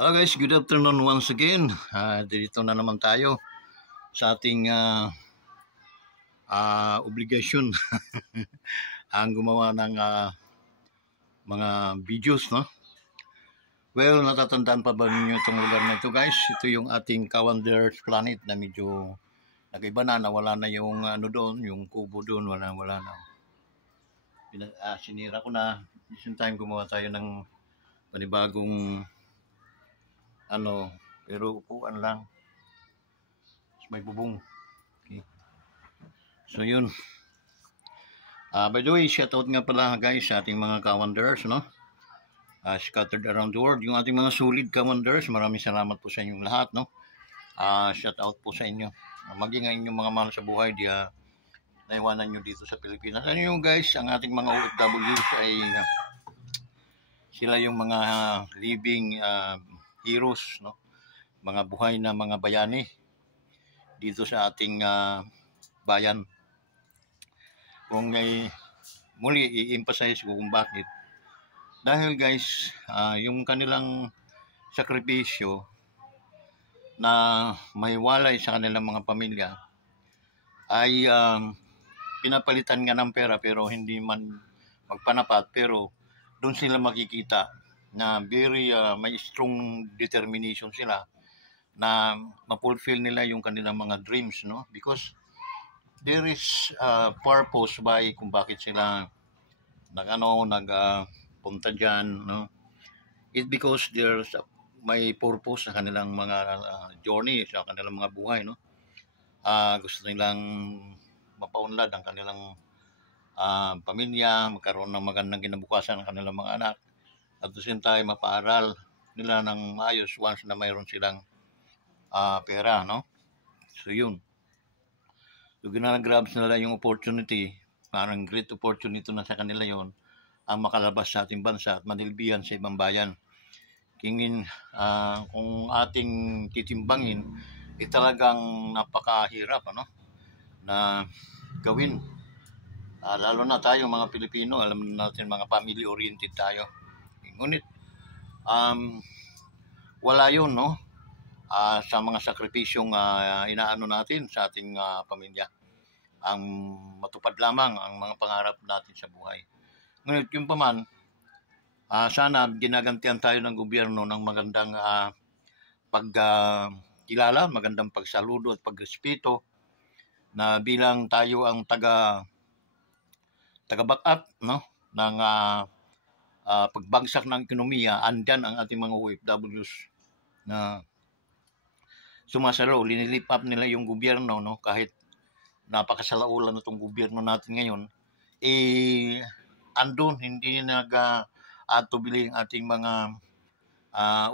Hello guys, good afternoon once again. Dito na naman tayo sa ating obligasyon ang gumawa ng mga videos, no? Well, natatandaan pa ba ninyo itong lugar na ito guys? Ito yung ating Cavender's Planet na medyo nag-iba na, nawala na yung ano doon, yung kubo doon, wala na. Sinira ko na. This time gumawa tayo ng panibagong pero upuan lang. May bubong. Okay. So yun. By the way, shoutout nga pala guys sa ating mga Cavender's, no? Scattered around the world. Yung ating mga solid Cavender's, maraming salamat po sa inyong lahat, no? Shoutout po sa inyo. Maging ang inyong mga mahal sa buhay, naiwanan nyo dito sa Pilipinas. Ano yung guys, ang ating mga OFWs ay sila yung mga living heroes, no? Mga buhay na mga bayani dito sa ating bayan. Kung muli i-emphasize ko kung bakit. Dahil guys, yung kanilang sakripisyo na mahiwalay sa kanilang mga pamilya ay pinapalitan nga ng pera pero hindi man magpanapat, pero doon sila makikita na very may strong determination sila na ma-fulfill nila yung kanilang mga dreams, no? Because there is purpose by kung bakit sila punta dyan, no? It's because there's may purpose sa kanilang mga journey, sa kanilang mga buhay, no? Gusto nilang mapaunlad ang kanilang pamilya, magkaroon ng magandang kinabukasan ng kanilang mga anak. At the same time, mapaaral nila ng maayos once na mayroon silang pera, no? So yun. So ginagrabs nila yung opportunity, parang great opportunity na sa kanila yon, ang makalabas sa ating bansa at manilbihan sa ibang bayan. Kung ating titimbangin, talagang napakahirap, ano, na gawin. Lalo na tayo mga Pilipino, alam natin mga family-oriented tayo. Ngunit, wala yun, no? Sa mga sakripisyong inaano natin sa ating pamilya. Ang matupad lamang ang mga pangarap natin sa buhay. Ngunit yung paman, sana ginagantian tayo ng gobyerno ng magandang pagkilala, magandang pagsaludo at pagrespeto na bilang tayo ang taga-back up, no, ng pagbagsak ng ekonomiya, andyan ang ating mga OFWs na sumasalo, linilip up nila yung gobyerno, no, kahit napakasalaulan na itong gobyerno natin ngayon, andun, hindi nag-atubili ang ating mga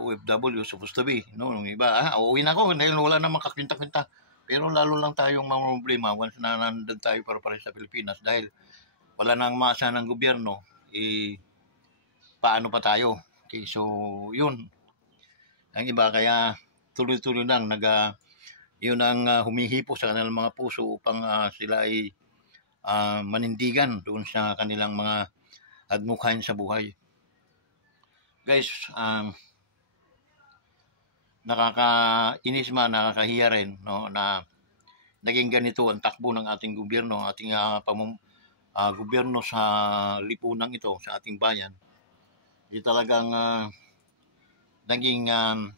OFW, supposed to be, no, nung iba, uuwi na ako dahil wala na makakwinta-kwinta. Pero lalo lang tayong mga problema once na nandun tayo para sa Pilipinas dahil wala nang maasa ng gobyerno, paano pa tayo? Okay, so yun. Ang iba kaya tuloy-tuloy lang yun ang humihipo sa kanilang mga puso upang sila ay manindigan doon sa kanilang mga admukhain sa buhay. Guys, nakakainis man, nakakahiya rin, no, na naging ganito ang takbo ng ating gobyerno, ating gobyerno sa lipunang ito, sa ating bayan. Di talagang naging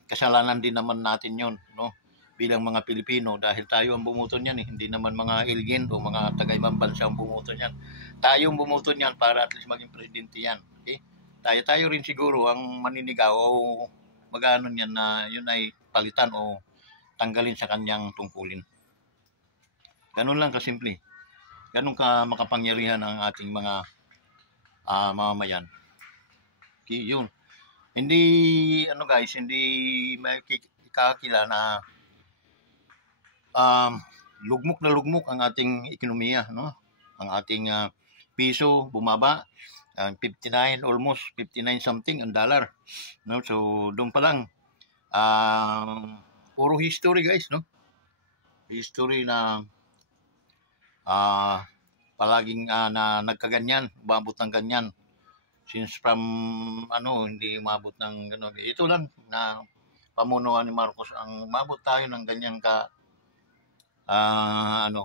kasalanan din naman natin yon, no, bilang mga Pilipino, dahil tayo ang bumuto niyan, hindi naman mga alien o mga taga-ibang bansa ang bumuto niyan. Tayo ang bumuto niyan para at least maging presidente yan. Okay? Tayo rin siguro ang maninigaw o mag-ano niyan na yun ay palitan o tanggalin sa kanyang tungkulin. Ganun lang kasimple. Ganun ka makapangyarihan ang ating mga mamamayan. Okay, yun. Hindi guys, hindi makikakila na lugmok na lugmok ang ating ekonomiya, no? Ang ating piso bumaba, 59, almost 59 something ang dollar, no? So doon pa lang puro history guys, no? History na palaging na nagkaganyan, umabot ng ganyan. Since from hindi umabot ng gano'n. Ito lang na pamunuan ni Marcos ang mabot tayo ng ganyan ka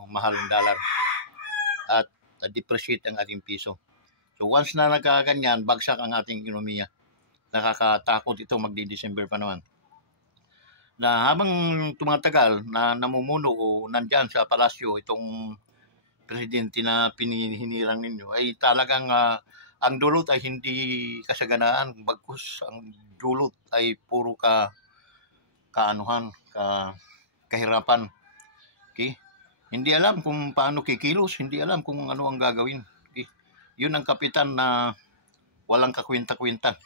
mahaling dollar at depreciate ang ating piso. So once na nagkaganyan, bagsak ang ating ekonomiya. Nakakatakot ito, magdi-December pa naman. Na habang tumatagal na namumuno o nandyan sa palasyo itong presidente na pinihinirang ninyo, ay talagang ang dulot ay hindi kasaganaan, bagkus ang dulot ay puro kahirapan. Okay? Hindi alam kung paano kikilos, hindi alam kung ano ang gagawin. Okay? Yun ang kapitan na walang kakwenta-kwenta.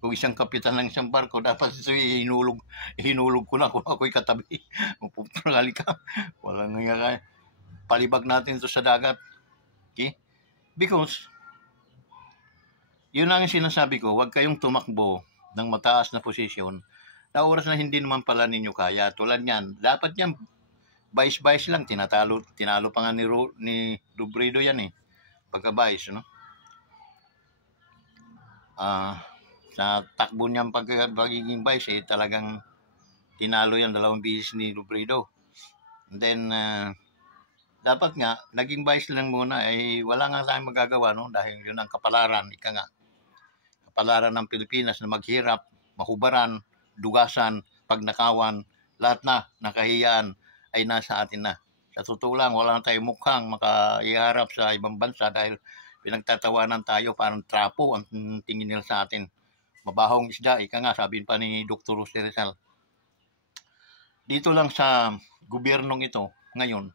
Kung isang kapitan ng isang barko, dapat ito hinulog ko na kung ako'y katabi. Pupunali ka. Walang nga palibag natin ito sa dagat. Okay? Because, yun ang sinasabi ko, huwag kayong tumakbo ng mataas na posisyon na oras na hindi naman pala ninyo kaya. Tulad yan, dapat yan, vice lang, tinalo pa nga ni Robredo yan eh, pagka-vice, no? Sa takbo niyang pagiging vice eh, talagang tinalo yan 2 beses ni Robredo. And then, dapat nga, naging vice lang muna, eh, wala nga tayong magagawa, no? Dahil yun ang kapalaran, kapalaran ng Pilipinas na maghirap, mahubaran, dugasan, pagnakawan, lahat na nakahiyaan ay nasa atin na. Sa totoo lang, wala na tayong mukhang makaiharap sa ibang bansa dahil pinagtatawanan tayo, parang trapo ang tingin nila sa atin. Mabahong isda, sabi pa ni Dr. Jose Rizal. Dito lang sa gobyernong ito, ngayon,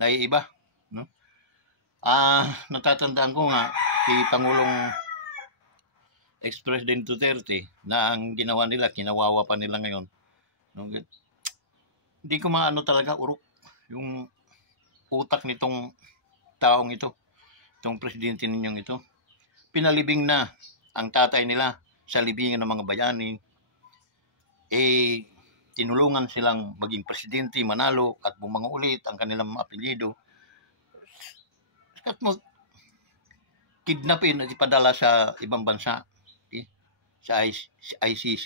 naiiba. No? Natatandaan ko nga, si Pangulong ex-President Duterte na ang ginawa nila, kinawawa pa nila ngayon. No? Hindi ko maano talaga urok yung utak nitong taong ito, itong presidente ninyong ito. Pinalibing na ang tatay nila sa libingan ng mga bayani. Eh, tinulungan silang maging presidente, manalo, at bumanga ulit ang kanilang apelyido. At mo, kidnapin at ipadala sa ibang bansa. Sa ICC.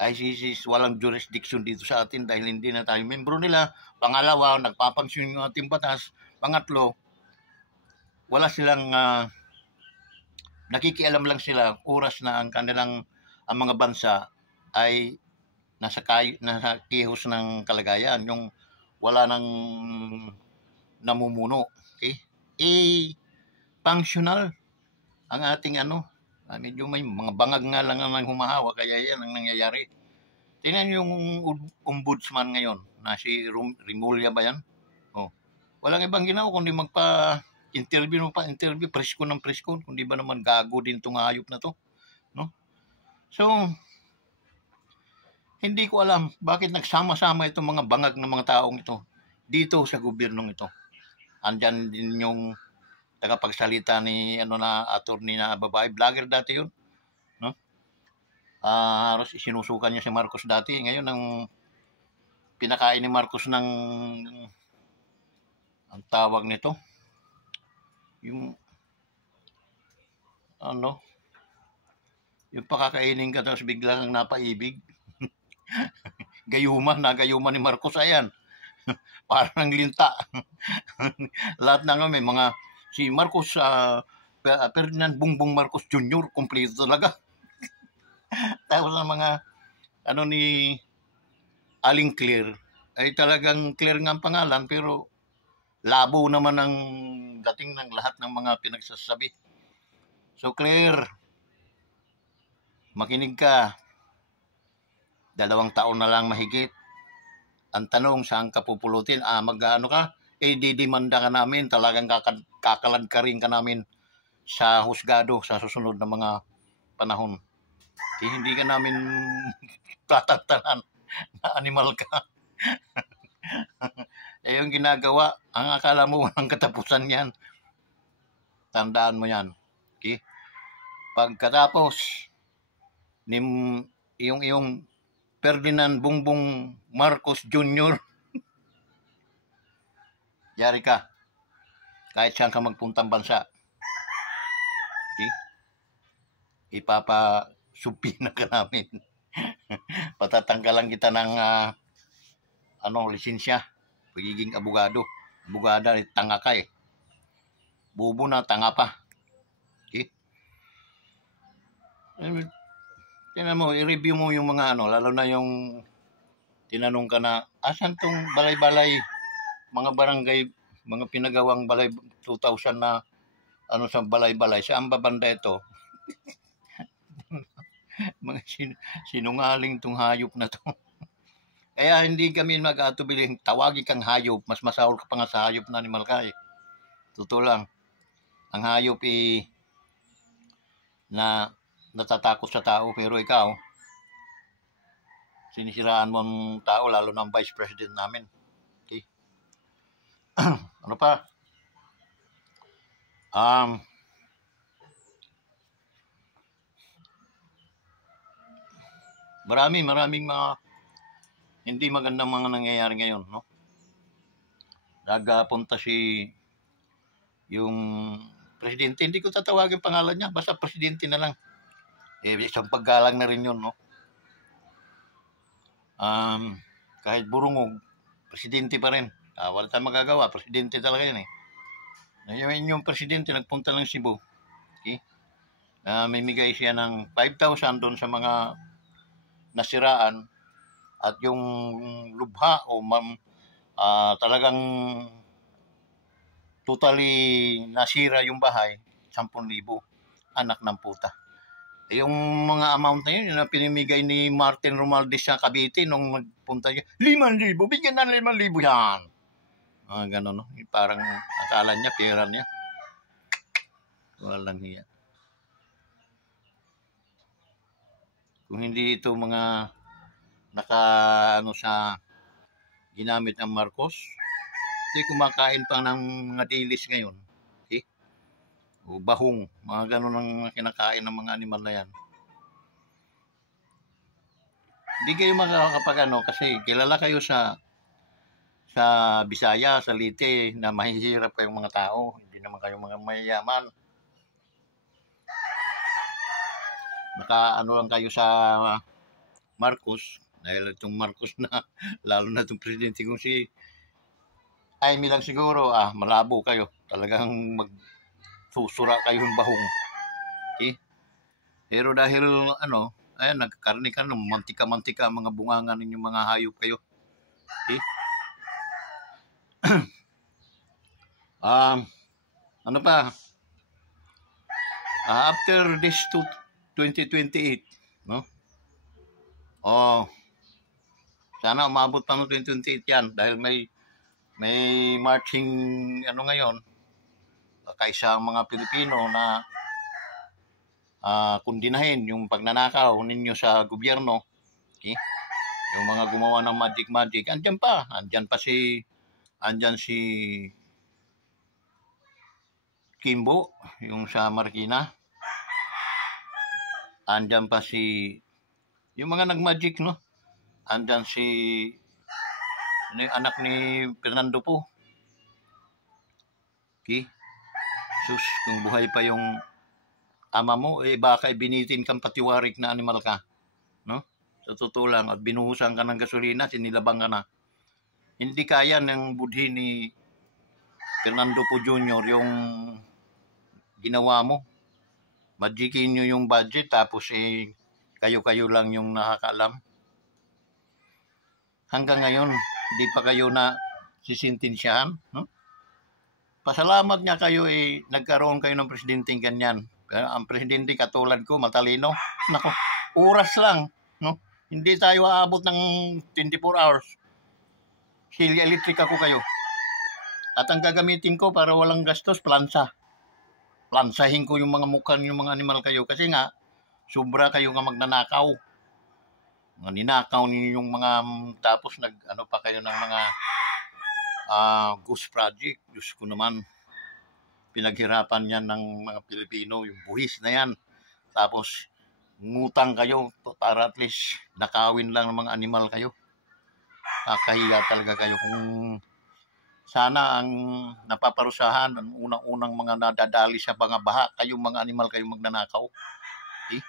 ICC is walang jurisdiction dito sa atin dahil hindi na tayo membro nila. Pangalawa, nagpapansyon yung ating batas. Pangatlo, wala silang nakikialam lang sila oras na ang kanilang ang mga bansa ay nasa kihos ng kalagayan, yung wala nang namumuno. Okay? Functional ang ating medyo may mga bangag nga lang ang humahawa, kaya yan ang nangyayari. Tingnan yung ombudsman ngayon, na si Rimulya ba yan? Oh. Walang ibang ginawa kundi interview, presko ng presko, kundi ba naman gago din itong hayop na to. No? So, hindi ko alam bakit nagsama-sama itong mga bangag ng mga taong ito dito sa gobyernong ito. Andyan din yung tagapagsalita ni attorney na babae, vlogger dati yun, no? Halos isinusukan niya si Marcos dati. Ngayon ang pinakain ni Marcos ng ang tawag nito, yung yung pakakainin ka tapos biglang napaibig. Gayuman ni Marcos, ayan. Parang linta. Lahat na may mga si Marcos, Ferdinand Bongbong Marcos Jr., kompleto talaga. Tapos ang mga ni Aling Claire, ay talagang Claire nga ang pangalan, pero labo naman ang dating ng lahat ng mga pinagsasabi. So Claire, makinig ka. 2 taon na lang mahigit. Ang tanong, saan ka pupulutin? Mag-ano ka? Didimanda ka namin, talagang kakalagkarin ka namin sa husgado sa susunod na mga panahon. Hindi ka namin tatantanan na animal ka. Yung ginagawa, ang akala mo walang katapusan yan. Tandaan mo yan. Okay? Pagkatapos, yung Ferdinand Bongbong Marcos Jr., yari ka. Kahit saan ka magpuntang bansa. Okay? supina ka namin. Patatanggalan kita ng lisensya. Pagiging abogado. Abogada, tanga ka eh. Bubo na, tanga pa. Okay? Tingnan mo, i-review mo yung mga lalo na yung tinanong ka na, asan tong balay-balay, mga barangay, mga pinagawang balay 2,000 na sa balay-balay, saan ba banda ito? Mga sinungaling tong hayop na to. Kaya hindi kami mag-atubiling, tawagin kang hayop, mas masahol ka pa nga sa hayop na animal ka eh. Totoo lang. Ang hayop na natatakot sa tao, pero ikaw, sinisiraan mo ang tao, lalo ng vice president namin. Okay? Ano pa? Maraming mga hindi magandang mga nangyayari ngayon, no? Nagapunta yung presidente, hindi ko tatawagin pangalan niya, basta presidente na lang. Isang paggalang na rin yun, no? Kahit burungog, presidente pa rin. Wala tayong magagawa, presidente talaga yun eh. Yung presidente nagpunta ng Cebu. Okay? May migay siya ng 5,000 doon sa mga nasiraan at yung lubha talagang totally nasira yung bahay, 10,000. Anak ng puta. Yung mga amount na yun, yung pinimigay ni Martin Romualdez sa Cavite nung nagpunta niya, 5,000, bigyan na 5,000 yan. Gano'n, no? Parang akala niya, pera niya. Walang hiya. Kung hindi ito mga sa ginamit ng Marcos, ito'y kumakain pa ng mga dilis ngayon. Okay? O bahong, mga gano'n ang kinakain ng mga animal na yan. Hindi kayo makakapag kasi kilala kayo sa Bisaya, sa Leyte, na mahihirap kayong mga tao. Hindi naman kayo mga mayayaman. Lang kayo sa Marcos, dahil itong Marcos na, lalo na itong presidente kung si Jaime lang siguro, malabo kayo. Talagang magsusura kayo ng bahong. Okay? Pero dahil, nagkarni ka ng mantika-mantika, mga bungangan ninyong mga hayop kayo. Okay? Ano pa? After this 2028, no? Sana umabot pa ng 2028 yan dahil may marching ngayon kaysa ang mga Pilipino na kundinahin yung pagnanakaw ninyo sa gobyerno. Okay? Yung mga gumawa ng magic, andyan si Kimbo, yung sa Marikina. Andyan pa yung mga nagmagic, no? Andyan yung anak ni Fernando po. Okay? Sus, kung buhay pa yung ama mo, baka binitin kang patiwarik na animal ka. No? Sa totoo lang, at binuhusan ka ng gasolina, sinilabang ka na. Hindi kaya ng budhi ni Fernando po Jr. yung ginawa mo. Magikin nyo yung budget, tapos kayo-kayo lang yung nakakaalam. Hanggang ngayon, hindi pa kayo na sisintensyahan. No? Pasalamat nga kayo nagkaroon kayo ng presidenteng ganyan. Pero ang presidente katulad ko, matalino. Nako, oras lang. No? Hindi tayo aabot ng 24 hours. Silya electric ako kayo. At ang gagamitin ko para walang gastos, plansa. Plansahin ko yung mga mukha yung mga animal kayo. Kasi nga, sobra kayo nga magnanakaw. Mga ninakaw ninyo yung mga, tapos pa kayo ng mga ghost project. Diyos ko naman, pinaghirapan yan ng mga Pilipino, yung buhis na yan. Tapos, ngutang kayo para at least nakawin lang ng mga animal kayo. Kakahiya talaga kayo. Kung sana ang napaparusahan, ang unang-unang mga nadadali sa mga baha, kayong mga animal kayong magnanakaw. Okay?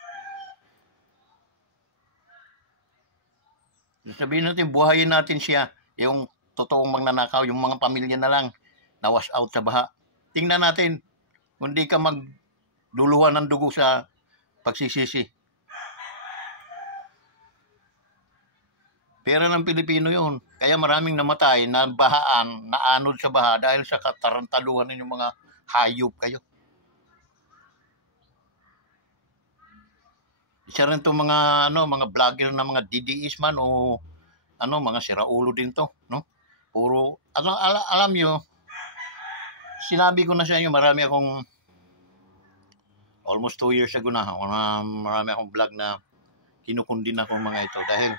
Sabihin natin, buhayin natin siya. Yung totoong magnanakaw, yung mga pamilya na lang na wash out sa baha. Tingnan natin, kung di ka magduluhan ng dugo sa pagsisisi. Pera ng Pilipino yun. Kaya maraming namatay na bahaan, na anod sa baha dahil sa katarantaduhan ng mga hayop kayo. Isa rin to mga mga vlogger na mga DDS man o mga siraulo din to, no? Puro alam nyo, sinabi ko na sa inyo, marami akong almost 2 years ago na marami akong vlog na kinukundin akong mga ito dahil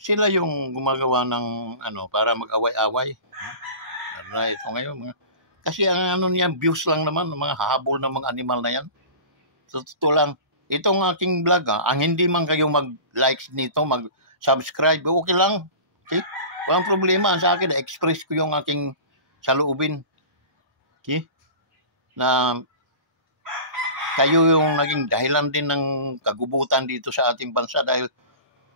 sila yung gumagawa ng para mag-away-away. Ito ngayon kasi ang niyan, views lang naman, mga hahabol ng mga animal na yan. So, totoo lang, itong aking vlog, ang hindi man kayo mag-likes nito, mag-subscribe, okay lang. Okay? Walang problema sa akin, express ko yung aking saloobin. Okay? Na kayo yung naging dahilan din ng kagubutan dito sa ating bansa dahil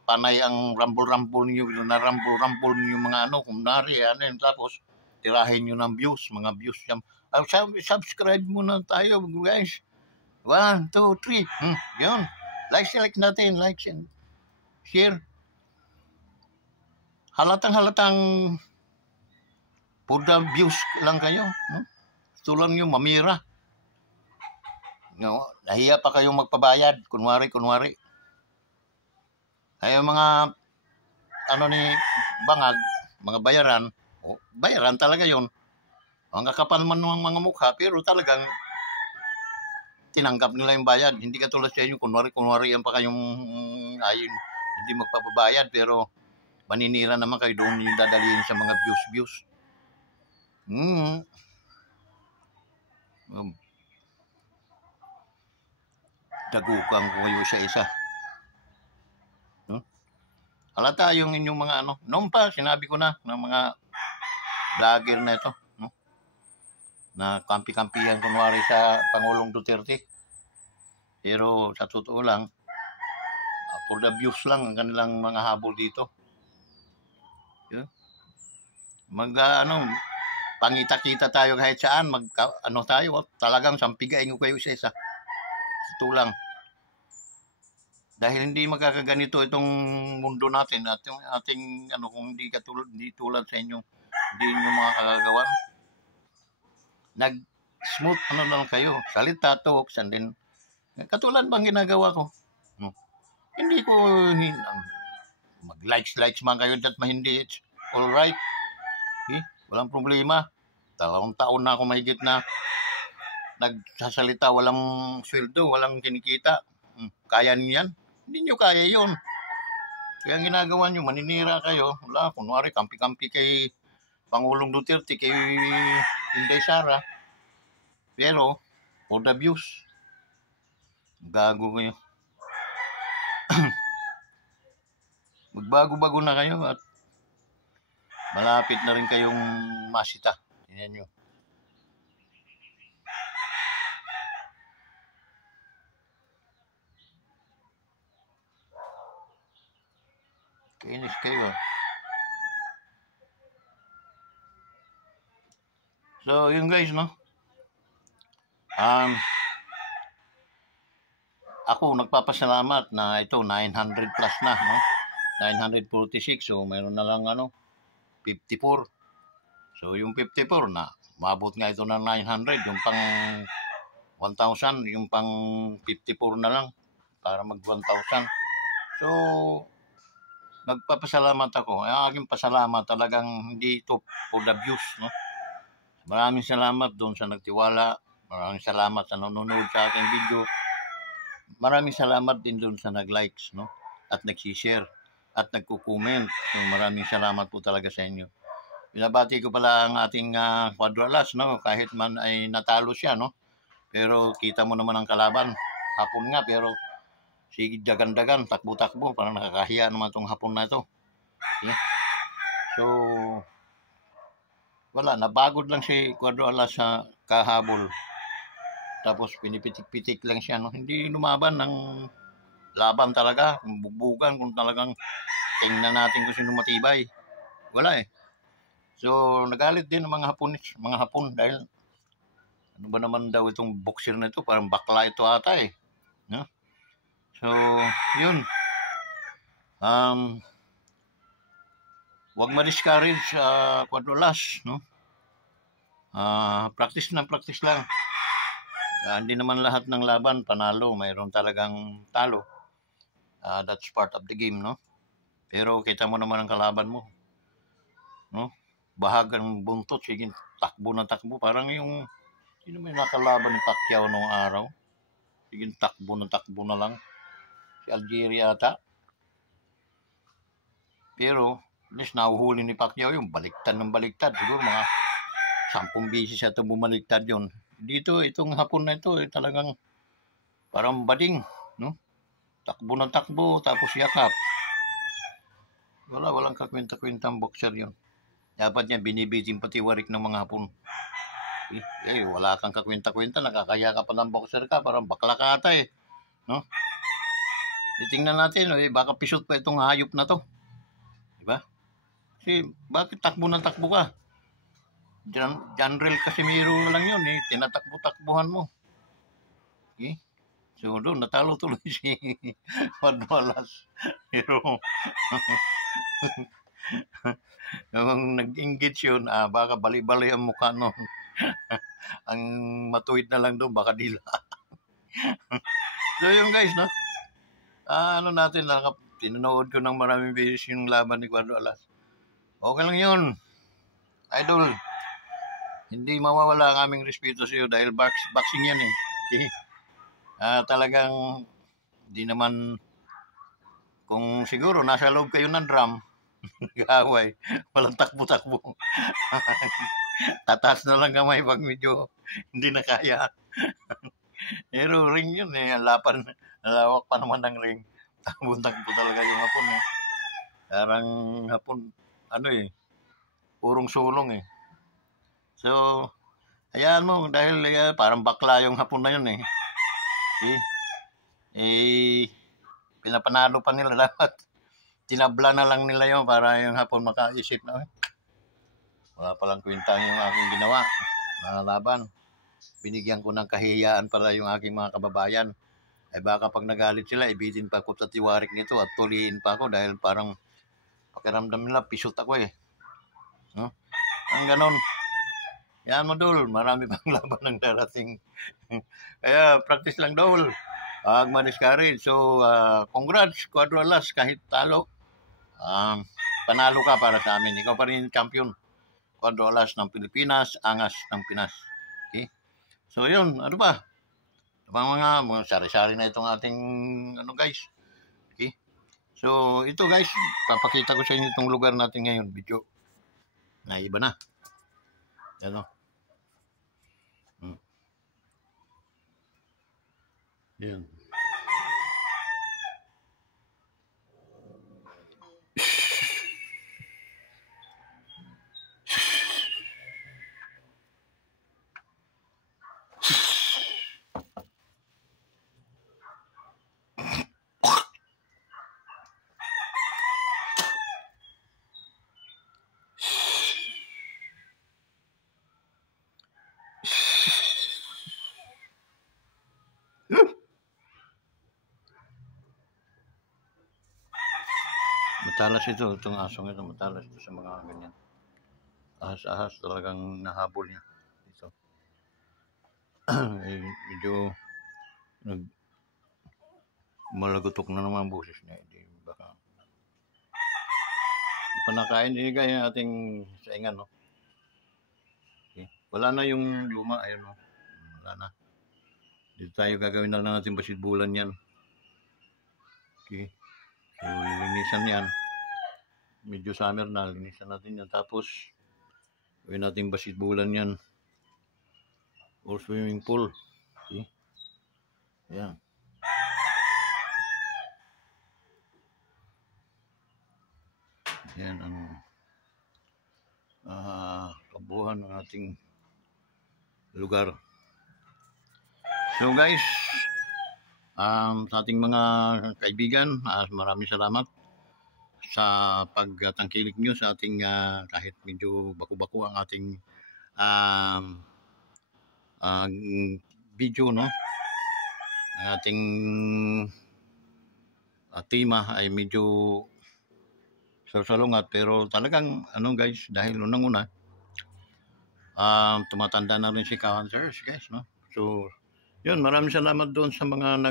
panay ang rumble-rumble niyo, na-rumble-rumble niyo mga kumari, tapos tirahin nyo ng views, mga views. Subscribe muna tayo, guys. 1, 2, 3. Yun. Like natin. Like and share. Halatang for the views lang kayo. Ito lang yung mamira. No, nahiya pa kayong magpabayad. Kunwari. Ay mga ni Bangag, mga bayaran. Bayaran talaga yun. Ang kakapal man ng mga mukha, pero talagang tinanggap nila yung bayad. Hindi katulad sa inyo, kunwari yan pa kayong hindi magpapabayad, pero maninira naman kayo doon yung dadalhin sa mga views. Dagukan ko kayo sa isa. Halata yung inyong mga noon pa, sinabi ko na, ng mga vlogger na ito, na kampi-kampihan kunwari sa Pangulong Duterte. Pero sa totoo lang, for the views lang ang kanilang mga habol dito. Yeah. Pangita-kita tayo kahit saan, tayo, talagang sampigain ko kayo sa isa. Totoo lang. Dahil hindi magkakaganito itong mundo natin at yung ating kung hindi tulad sa inyo, hindi nyo makakagawan. Nag-smooth lang kayo, salita, talks, and then katulad bang ginagawa ko. Hindi ko mag-likes man kayo that hindi, it's alright. Walang problema. 2 taon na ako mahigit na nagsasalita, walang sweldo, walang kinikita. Kaya niyo yan? Hindi nyo kaya yun. Kaya ang ginagawa nyo, maninira kayo. Wala, kunwari, kampi-kampi kay Pangulong Duterte, kay Inday Sara. Pero, for the views, gago kayo. Magbago-bago na kayo at malapit na rin kayong masita. Tingnan nyo. Kainis kayo. So, yun guys, ako nagpapasalamat na ito 900 plus na, 946. So, mayroon na lang 54. So, yung 54 na maabot nga ito ng 900, yung pang 1,000, yung pang 54 na lang para mag 1,000. So, nagpapasalamat ako. Ang aking pasalamat talagang hindi ito for the views, Maraming salamat doon sa nagtiwala. Maraming salamat sa nanonood sa aking video. Maraming salamat din doon sa nag-likes, at nag-share at nagko-comment. So, maraming salamat po talaga sa inyo. Binabati ko pala ang ating Cuadro Alas, kahit man ay natalo siya, pero kita mo naman ang kalaban. Hapon nga, pero sige, dagan-dagan, takbo-takbo, parang nakakahiya naman itong hapon na ito. Okay? So, wala, nabagod lang si Cuadro Alas sa kahabol. Tapos pinipitik-pitik lang siya, Hindi lumaban ng laban talaga, kung bugbugan, kung talagang tingnan natin kung sino matibay. Wala eh. So, nagalit din ang mga Hapon dahil ano ba naman daw itong boxer na ito? Parang bakla ito ata eh. No? So, yun. Wag ma-discourage sa Quadrolas, no? Practice lang. Hindi naman lahat ng laban panalo, mayroon talagang talo. That's part of the game, no? Pero kita mo naman ang kalaban mo, no? Bahag ng buntot, sige, takbo na takbo. Parang yung, sino may nakalaban ni Pacquiao noong araw? Sige, takbo na lang. Si Algeria ata. Pero, at least nahuhuli ni Pacquiao yung baliktad ng baliktad. Siguro mga 10 beses siya ito bumaliktad yun. Dito, itong Hapon na ito, talagang parang bading, no? Takbo na takbo, tapos yakap. Walang kakwenta-kwentang boxer yun. Dapat niya binibitin pati warik ng mga Hapon. Wala kang kakwenta-kwenta, nakakaya ka pa ng boxer ka, parang bakla ka ata eh. No? Tingnan natin, baka pisot pa itong hayop na to. Diba? Kasi bakit takbo na takbo ka? Janrel Casimiro na lang yun eh. Tinatakbo-takbuhan mo. Okay? So doon, natalo tuloy si Madalas. Pero nung nag-engage yun, baka bali-bali ang mukha nun. Ang matuwid na lang doon, baka dila. So yun guys, no? Ano natin, tinanood ko ng maraming beses yung laban ni Madalas. Okay lang yun. Idol, hindi mawawala ang aming respeto sa iyo dahil boxing yan eh. Okay? Talagang di naman, kung siguro nasa loob kayo ng drum, nag-aaway, walang takbo-takbo. Tataas na lang kamay pag medyo hindi na kaya. Pero ring yun eh, lawak pa naman ng ring. Takbo-takbo talaga yung Hapon eh. Parang Hapon, purong sulong eh. So, hayaan mo, dahil parang bakla yung Hapon na yun eh. Pinapanalo pa nila dapat. Tinabla na lang nila yun para yung Hapon makaisip na, wala palang kwenta yung aking ginawa. Laban. Binigyan ko ng kahiyaan para yung aking mga kababayan. Baka pag nagalit sila, ibitin pa ako sa tiwarik nito at tuliin pa ako dahil parang pakiramdam nila, pisot ako eh. No? Ang ganon. Yan mo, Dol. Marami pang laban ng darating. Kaya practice lang, Dol. Huwag ma-discourage. So, congrats, Quadrolas, kahit talo. Panalo ka para sa amin. Ikaw pa rin champion. Quadrolas ng Pilipinas, angas ng Pinas. Okay? So, yun. Ano ba? Mga sari-sari na itong ating, guys. Okay? So, ito, guys. Papakita ko sa inyo itong lugar natin ngayon. Video. Na iba na. Yan, o. Yan. Matalas itong asong ito, matalas ito sa mga ganyan. Ahas-ahas talagang nahabol niya dito. Medyo malagutok na naman ang boses niya. Baka panakain inigay ang ating saingan, no? Okay. Wala na yung luma, ayun, no? Wala na. Dito tayo gagawin na lang natin basidbulan yan. Okay. So, linisan yan. Medyo summer na, linisan natin yan. Tapos, gawin natin basidbulan yan. Or swimming pool. Okay. Ayan. Yan ang kabuuan ng ating lugar. So guys, Sa ating mga kaibigan, maraming salamat sa pagtangkilik nyo sa ating kahit medyo baku-bako ang ating um, uh, video, no? Ang ating tema ay medyo salungat, pero talagang guys, dahil unang-una tumatanda na rin si Kawansers, guys, no? So yun, maraming salamat doon sa mga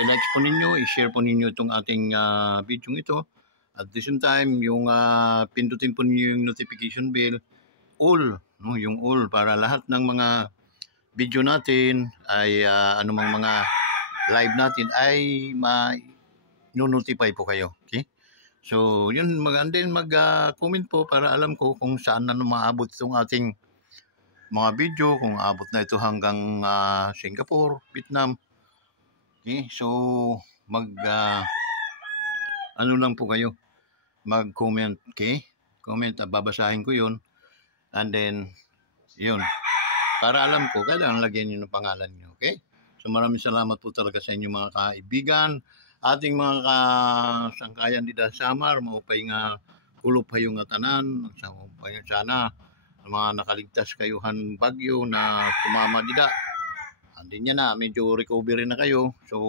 i-like po ninyo, i-share po ninyo itong ating video ito. At the same time, yung pindutin po ninyo yung notification bell, all, no? Yung all, para lahat ng mga video natin ay anumang mga live natin ay ma-notify po kayo. Okay? So, yun, mag-comment po para alam ko kung saan na maabot itong ating mga video, kung abot na ito hanggang Singapore, Vietnam. Okay? So, ano lang po kayo, mag-comment, okay? Comment, babasahin ko yun. And then, yun. Para alam ko, kailangan lagyan nyo ng pangalan nyo, okay? So, maraming salamat po talaga sa inyo mga kaibigan. Ating mga kasangkayan di Samar, maupay nga kulop kayo nga tanan. Sana, mga nakaligtas kayuhan bagyo na tumama dida. Andin niya na, medyo recovery na kayo. So,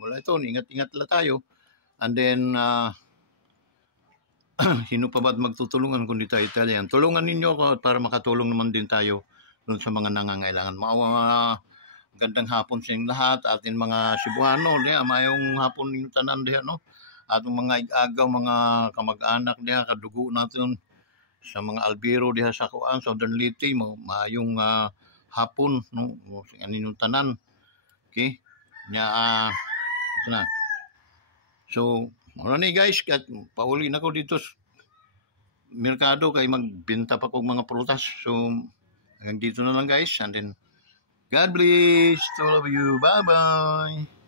mula ito, ingat-ingat lang tayo. And then, sino pa ba't magtutulungan kundi tayo Italian? Tulungan ninyo ako para makatulong naman din tayo doon sa mga nangangailangan. Gandang hapon sa inyong lahat, atin mga Cebuano, mayong hapon ninyo tanan diha, no? Atong mga igagaw, mga kamag-anak diha, kadugo natin sa mga Albiro diha sa Southern Leyte, mayong hapon, no? Sa inyong tanan. Okay? Ito na. So, ni guys, pauli na ko dito sa merkado kay magbenta pa kong mga prutas. So, hanggang dito na lang guys. And then, God bless to all of you. Bye-bye.